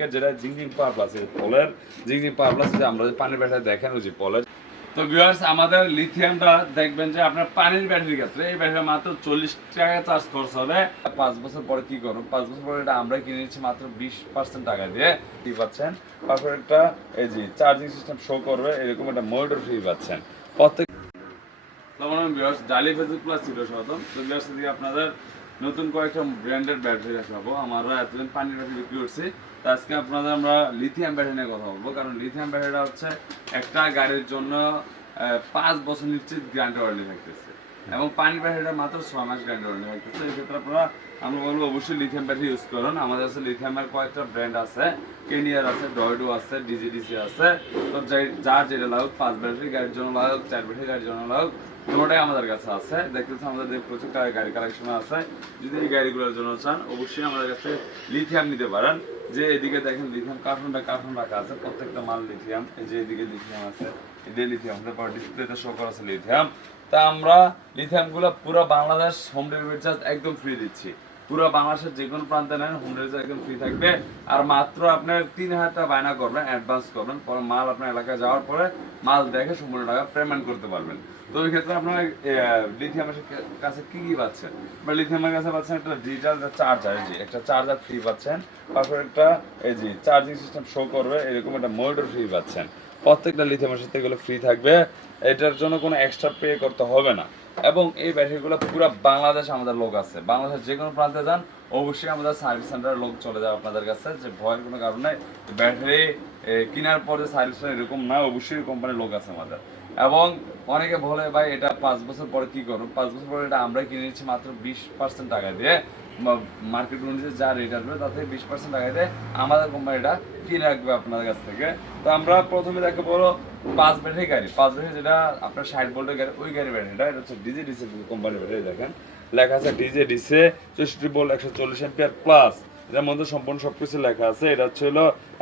একে যেটা জিংজিং power plus পলের জিংজিং পাওয়ার প্লাস যে আমরা পানির ব্যাটারি দেখেন ওই যে পলের। তো ভিউয়ার্স আমাদের লিথিয়ামটা দেখবেন যে আপনার পানির ব্যাটারির ক্ষেত্রে এই ব্যাটারি মাত্র চল্লিশ টাকা চার্জ খরচ হবে। পাঁচ বছর পরে কি করব? পাঁচ বছর পরে এটা আমরা কিনে নিচ্ছি মাত্র বিশ পার্সেন্ট টাকা দিয়ে। কি পাচ্ছেন? তারপর একটা এই যে চার্জিং সিস্টেম শো করবে, এরকম একটা মোটর ফ্রি পাচ্ছেন। প্রত্যেক ভিউয়ার্স ডালি ফেসবুক প্লাস ছিল শতম তো ভিউয়ার্স থেকে আপনাদের নতুন কয়েকটা ব্র্যান্ডেড ব্যাটারি দেখাবো। আমরা এতদিন পানির ব্যাটারি বিক্রি করছি। আজকে আপনাদের আমরা লিথিয়াম ব্যাটারি নিয়ে কথা বলব। কারণ লিথিয়াম ব্যাটারিটা হচ্ছে একটা গাড়ির জন্য পাঁচ বছর নিশ্চিত গ্যারান্টি ওয়ারেন্টি থাকতেছে। এবং পানি ব্যাটারিটা মাত্র ছয় মাস গ্যারান্টি ওয়ারেন্টি থাকতেছে। এই ক্ষেত্রে আপনারা, আমরা বলব অবশ্যই লিথিয়াম ব্যাটারি ইউজ করুন। আমাদের কাছে লিথিয়ামের কয়েকটা ব্র্যান্ড আছে। কেনিয়ার আছে ডয়ডো আছে ডিজিডিসি আছে। তো যার যেটা লাগুক, পাঁচ ব্যাটারি গাড়ির জন্য লাগুক, চার ব্যাটারি গাড়ির জন্য লাগুক দুটোটাই আমাদের কাছে আছে। দেখতেছি আমাদের প্রচুর গাড়ি কালেকশন আছে। যদি এই গাড়িগুলোর জন্য চান, অবশ্যই আমাদের কাছে লিথিয়াম নিতে পারেন। যে এদিকে দেখেন লিথিয়াম কার্টুনটা কার্টুন রাখা আছে। প্রত্যেকটা মাল লিথিয়াম এই যে এদিকে লিথিয়াম আছে এদিকে লিথিয়াম তারপর ডিসপ্লেতে শো করা আছে লিথিয়াম তা আমরা লিথিয়ামগুলো পুরো বাংলাদেশ হোম ডেলিভারি চার্জ একদম ফ্রি দিচ্ছি। পুরো বাংলাদেশের যে কোনো প্রান্তে নেন হোম ডেলিভারি একদম ফ্রি থাকবে। আর মাত্র আপনার তিন হাজার টাকা বায়না করবেন অ্যাডভান্স করবেন। পরে মাল আপনার এলাকায় যাওয়ার পরে মাল দেখে সম্পূর্ণ টাকা পেমেন্ট করতে পারবেন। তো ওই ক্ষেত্রে আপনার লিথিয়ামের কাছে কি কি পাচ্ছেন? বা লিথিয়ামের কাছে পাচ্ছেন একটা ডিজিটাল চার্জার জি একটা চার্জার ফ্রি পাচ্ছেন। তারপর একটা, এই জি চার্জিং সিস্টেম শো করবে, এরকম একটা মোটর ফ্রি পাচ্ছেন। প্রত্যেকটা লিথিয়ামের সাথে এগুলো ফ্রি থাকবে। এটার জন্য কোনো এক্সট্রা পে করতে হবে না। এবং এই ব্যাটারিগুলো পুরো বাংলাদেশ আমাদের লোক আছে। বাংলাদেশের যে কোনো প্রান্তে যান, অবশ্যই আমাদের সার্ভিস সেন্টারের লোক চলে যাবে আপনাদের কাছে। যে ভয়ের কোনো কারণ নাই। ব্যাটারি কেনার পরে সার্ভিস এরকম না, অবশ্যই কোম্পানির লোক আছে আমাদের। এবং অনেকে বলে, ভাই, এটা পাঁচ বছর পরে কি করব? পাঁচ বছর পরে এটা আমরা কিনে নিচ্ছি মাত্র বিশ পার্সেন্ট টাকা দিয়ে। মার্কেট অনুযায়ী যা রেট আসবে থেকে বিশ পার্সেন্ট টাকা দিয়ে আমাদের কোম্পানিটা কিনে রাখবে আপনাদের কাছ থেকে। তো আমরা প্রথমে দেখে বলো পাঁচ ব্যাটারি গাড়ি। পাঁচ ব্যাটারি যেটা আপনার ষাট ভোল্টের গাড়ি, ওই গাড়ি ব্যাটারিটা এটা হচ্ছে ডিজে ডিসি কোম্পানির ব্যাটারি দেখেন। লেখা আছে ডিজে ডিসে চৌষট্টি ভোল্ট একশো চল্লিশ এম্পিয়ার প্লাস এটার মধ্যে সম্পূর্ণ সবকিছু লেখা আছে। এটা হচ্ছে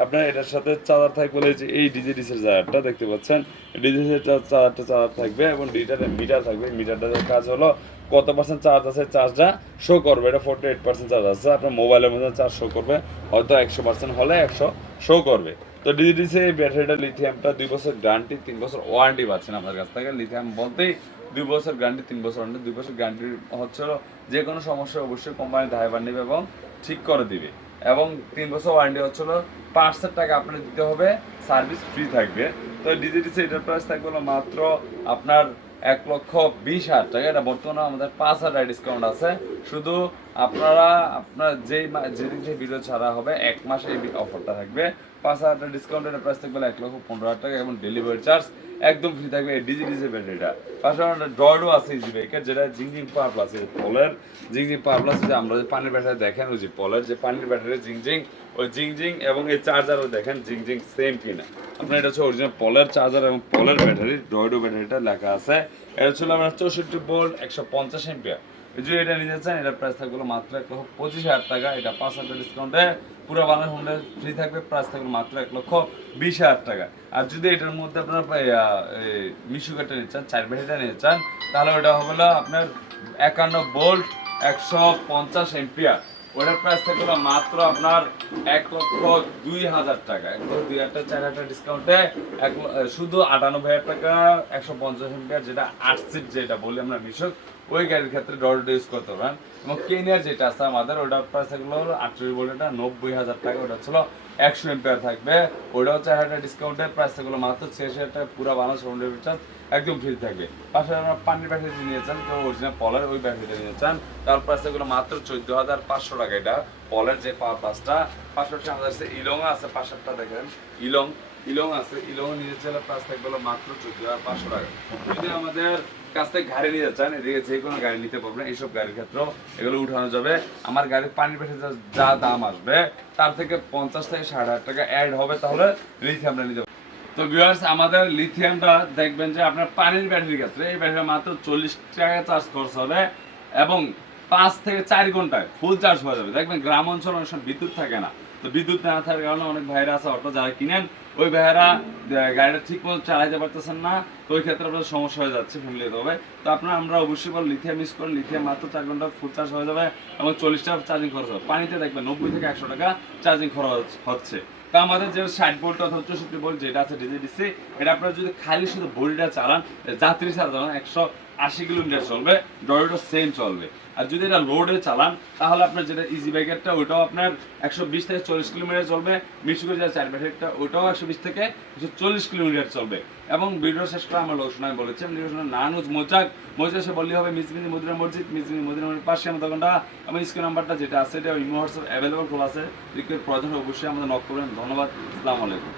আপনার এটার সাথে চার্জার থাকবে যে এই ডিজে ডিসের চার্জারটা দেখতে পাচ্ছেন? ডিজে চার্জারটা চার্জার থাকবে এবং ডিজিটাল মিটার থাকবে। মিটারটার কাজ হলো কত পার্সেন্ট চার্জ আছে? চার্জটা শো করবে। এটা ফোর্টি এইট পার্সেন্ট চার্জ আছে। আপনার মোবাইলের মধ্যে চার্জ শো করবে। হয়তো একশো পার্সেন্ট হলে একশো শো করবে। তো ডিজিডিসি এই ব্যাটারিটা লিথিয়ামটা দুই বছর গ্যারান্টি তিন বছর ওয়ারেন্টি পাচ্ছেন আপনার কাছ থেকে। লিথিয়াম বলতেই দুই বছর গ্যারান্টি তিন বছর ওয়ারেন্টি দুই বছর গ্যারান্টি হচ্ছে হলো যে কোনো সমস্যা অবশ্যই কোম্পানি দায়ভার নেবে এবং ঠিক করে দিবে। এবং তিন বছর ওয়ারেন্টি হচ্ছিল পাঁচশো টাকা আপনার দিতে হবে সার্ভিস ফ্রি থাকবে। তো ডিজিটিসি এটার প্রাইস থাকবে মাত্র আপনার এক লক্ষ বিশ হাজার টাকা। এটা বর্তমানে আমাদের পাঁচ হাজার ডিসকাউন্ট আছে। শুধু আপনারা, আপনার যেই যেদিন যে ভিডিও ছাড়া হবে, এক মাসে এই অফারটা থাকবে। পাঁচ হাজার টাকা ডিসকাউন্টের প্রাইস থাকবে এক লক্ষ পনেরো হাজার টাকা এবং ডেলিভারি চার্জ একদম ফ্রি থাকবে ডিজি ডিজিডিসি ব্যাটারিটা পাশাপাশি ডয়ডো আছে ইজি বাইকের যেটা জিংজিং পাওয়ার প্লাস পলের জিংজিং পাওয়ার প্লাস যে আমরা যে পানির ব্যাটারি দেখেন, ওই যে পলের যে পানির ব্যাটারি জিংজিং ওই জিংজিং এবং এই চার্জারও দেখেন জিংজিং সেম কিনা। আপনার এটা হচ্ছে অরিজিনাল পলের চার্জার এবং পলের ব্যাটারি ডয়ডো ব্যাটারিটা লেখা আছে। এটা ছিল আপনার চৌষট্টি ভোল্ট একশো পঞ্চাশ এম্পিয়ার যদি এটা নিতে চান, এটার প্রাইস থাকবে মাত্র এক লক্ষ পঁচিশ হাজার টাকা। এটা পাঁচ হাজার ডিসকাউন্টে পুরো বাংলা হোম ফ্রি থাকবে প্রাইস থাকবে মাত্র এক লক্ষ বিশ হাজার টাকা। আর যদি এটার মধ্যে আপনার মিশুকাটা নিতে চান, চার ব্যাটারিটা নিতে চান, তাহলে ওটা হলো আপনার একান্ন বোল্ট একশো পঞ্চাশ এম্পিয়ার। ওটার প্রাইস থাকবে মাত্র আপনার এক লক্ষ দুই হাজার টাকা। এক লক্ষ দুই হাজার চার হাজার ডিসকাউন্টে এক শুধু আটানব্বই হাজার টাকা, একশো পঞ্চাশ এম্পিয়ার যেটা আট সিট যেটা বলি আমরা মিশক ওই গাড়ির ক্ষেত্রে ডলটা ইউজ করতে পারেন। এবং কেনিয়ার যেটা আছে আমাদের, ওটার প্রাইস থাকল আটচল্লিশ ভোল্টটা নব্বই হাজার টাকা, ওটা ছিল একশো এম্পিয়ার থাকবে। ওটাও চার হাজার ডিসকাউন্টের প্রাইস থাকল মাত্র ছিয়াশি হাজার টাকা, পুরো হোম চার্জ একদম ফ্রি থাকবে। পাশাপাশি আপনারা পানির ব্যাটারি নিয়ে চান কেউ অরিজিনাল পলার ওই ব্যাটারিটা নিয়ে চান তার প্রাইস থাকল মাত্র চোদ্দ হাজার পাঁচশো টাকা এটা। পলের যে পাওয়ার প্লাসটা পাশাপাশি আমাদের কাছে ইলং আছে, পাশেরটা দেখেন। ইলং ইলং আছে ইলং নিয়ে চাইলে প্রাইস থাকবে মাত্র চোদ্দ হাজার পাঁচশো টাকা। যদি আমাদের কাছ থেকে গাড়ি নিয়ে চান, এদিকে যে কোনো গাড়ি নিতে পারবেন, এইসব গাড়ির ক্ষেত্রে এগুলো উঠানো যাবে। আমার গাড়ির পানির ব্যাটারি যা দাম আসবে, তার থেকে পঞ্চাশ থেকে ষাট হাজার টাকা অ্যাড হবে, তাহলে লিথিয়ামটা নিতে পারবেন। তো ভিউয়ার্স আমাদের লিথিয়ামটা দেখবেন যে আপনার পানির ব্যাটারির ক্ষেত্রে এই ব্যাটারি মাত্র চল্লিশ টাকা চার্জ খরচ হবে এবং পাঁচ থেকে চার ঘন্টায় ফুল চার্জ হয়ে যাবে। দেখবেন গ্রাম অঞ্চলে অনেক সময় বিদ্যুৎ থাকে না। তো বিদ্যুৎ না থাকার কারণে অনেক ভাইরা আছে অটো যারা কিনেন। ওই ভাইয়েরা আহ, গাড়িটা ঠিক মতো চালাইতে পারতেছেন না। তো ওই ক্ষেত্রে আপনার সমস্যা হয়ে যাচ্ছে ফ্যামিলিতে হবে তো আপনার আমরা অবশ্যই বল লিথিয়াম ইউজ করেন। লিথিয়াম মাত্র চার ঘণ্টা ফুল চার্জ হয়ে যাবে এবং চল্লিশ টাকা চার্জিং খরচ হবে। পানিতে দেখবেন নব্বই থেকে একশো টাকা চার্জিং খরচ হচ্ছে। তো আমাদের যে ষাট ভোল্ট অথবা চৌষট্টি ভোল্ট যেটা আছে ডিজে ডিসি এটা আপনারা যদি খালি শুধু বডিটা চালান, যাত্রী ছাড়া চালান, একশো আশি কিলোমিটার চলবে, ডরিটা সেম চলবে। আর যদি এটা লোডে চালান, তাহলে আপনার যেটা ইজি বাইকেরটা ওইটাও আপনার একশো বিশ থেকে চল্লিশ কিলোমিটার চলবে। মিষ্টি করে যারা চার ব্যাটারিটা ওইটাও একশো বিশ থেকে একশো চল্লিশ কিলোমিটার চলবে। এবং ভিডিও শেষ করে আমার লোক শোনায় বলেছে ভিডিও শোনা নানুজ মোজাক। মোজা সে বললে হবে মিসমিনি মদিনা মসজিদ মিসমিনি মদিনা মসজিদ পাশে আমার দোকানটা। এবং স্ক্রিন নাম্বারটা যেটা আছে, এটা ইমো হোয়াটসঅ্যাপ অ্যাভেলেবল খোলা আছে। প্রয়োজন অবশ্যই আমাদের নক করবেন। ধন্যবাদ, আসসালামু আলাইকুম।